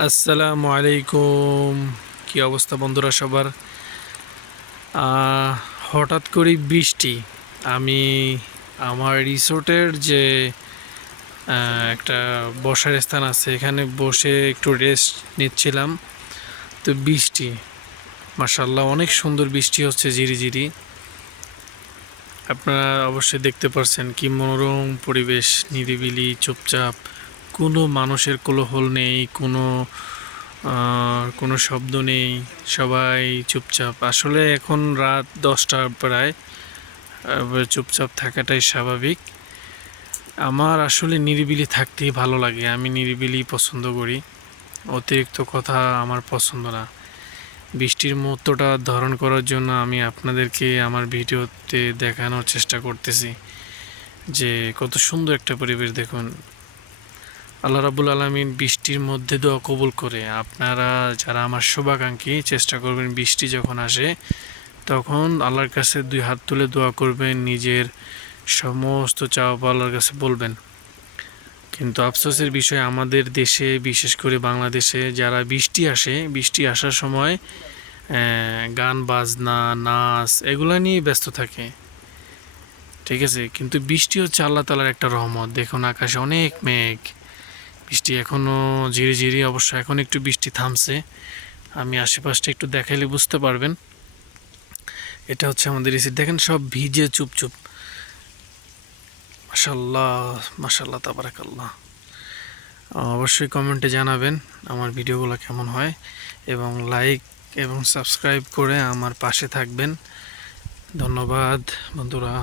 আসসালামু আলাইকুম। কি অবস্থা বন্ধুরা সবার? হঠাৎ করে বৃষ্টি। আমি আমার রিসোর্টের যে একটা বসার স্থান আছে, এখানে বসে একটু রেস্ট নিচ্ছিলাম। তো বৃষ্টি মার্শাল্লাহ অনেক সুন্দর বৃষ্টি হচ্ছে ঝিরিঝিরি। আপনারা অবশ্যই দেখতে পারছেন কি মনোরম পরিবেশ, নিরিবিলি, চুপচাপ। কোনো মানুষের কোলাহল নেই, কোনো কোনো শব্দ নেই, সবাই চুপচাপ। আসলে এখন রাত দশটা প্রায় চুপচাপ থাকাটাই স্বাভাবিক। আমার আসলে নিরিবিলি থাকতেই ভালো লাগে, আমি নিরিবিলি পছন্দ করি। অতিরিক্ত কথা আমার পছন্দ না। বৃষ্টির মুহূর্তটা ধারণ করার জন্য আমি আপনাদেরকে আমার ভিডিওতে দেখানোর চেষ্টা করতেছি। যে কত সুন্দর একটা পরিবেশ দেখুন। আল্লাহ রাবুল আলমিন বৃষ্টির মধ্যে দোয়া কবুল করে। আপনারা যারা আমার শুভাকাঙ্ক্ষী, চেষ্টা করবেন বৃষ্টি যখন আসে, তখন আল্লাহর কাছে দুই হাত তুলে দোয়া করবেন, নিজের সমস্ত চাওয়া আল্লাহর কাছে বলবেন। কিন্তু আফসোসের বিষয়, আমাদের দেশে, বিশেষ করে বাংলাদেশে যারা বৃষ্টি আসে, বৃষ্টি আসার সময় গান, বাজনা, নাচ, এগুলো নিয়ে ব্যস্ত থাকে। ঠিক আছে? কিন্তু বৃষ্টি হচ্ছে আল্লাহ তালার একটা রহমত। দেখুন, আকাশে অনেক মেঘ। বৃষ্টি এখনও ঝিরি ঝিরি, অবশ্য এখন একটু বৃষ্টি থামছে। আমি আশেপাশটা একটু দেখাইলে বুঝতে পারবেন। এটা হচ্ছে আমাদের রিসিট দেখেন সব ভিজে চুপচুপ চুপ। মাশাল্লাহ মাশাল্লাহ তাবারাকাল্লাহ। অবশ্যই কমেন্টে জানাবেন আমার ভিডিওগুলো কেমন হয় এবং লাইক এবং সাবস্ক্রাইব করে আমার পাশে থাকবেন। ধন্যবাদ বন্ধুরা।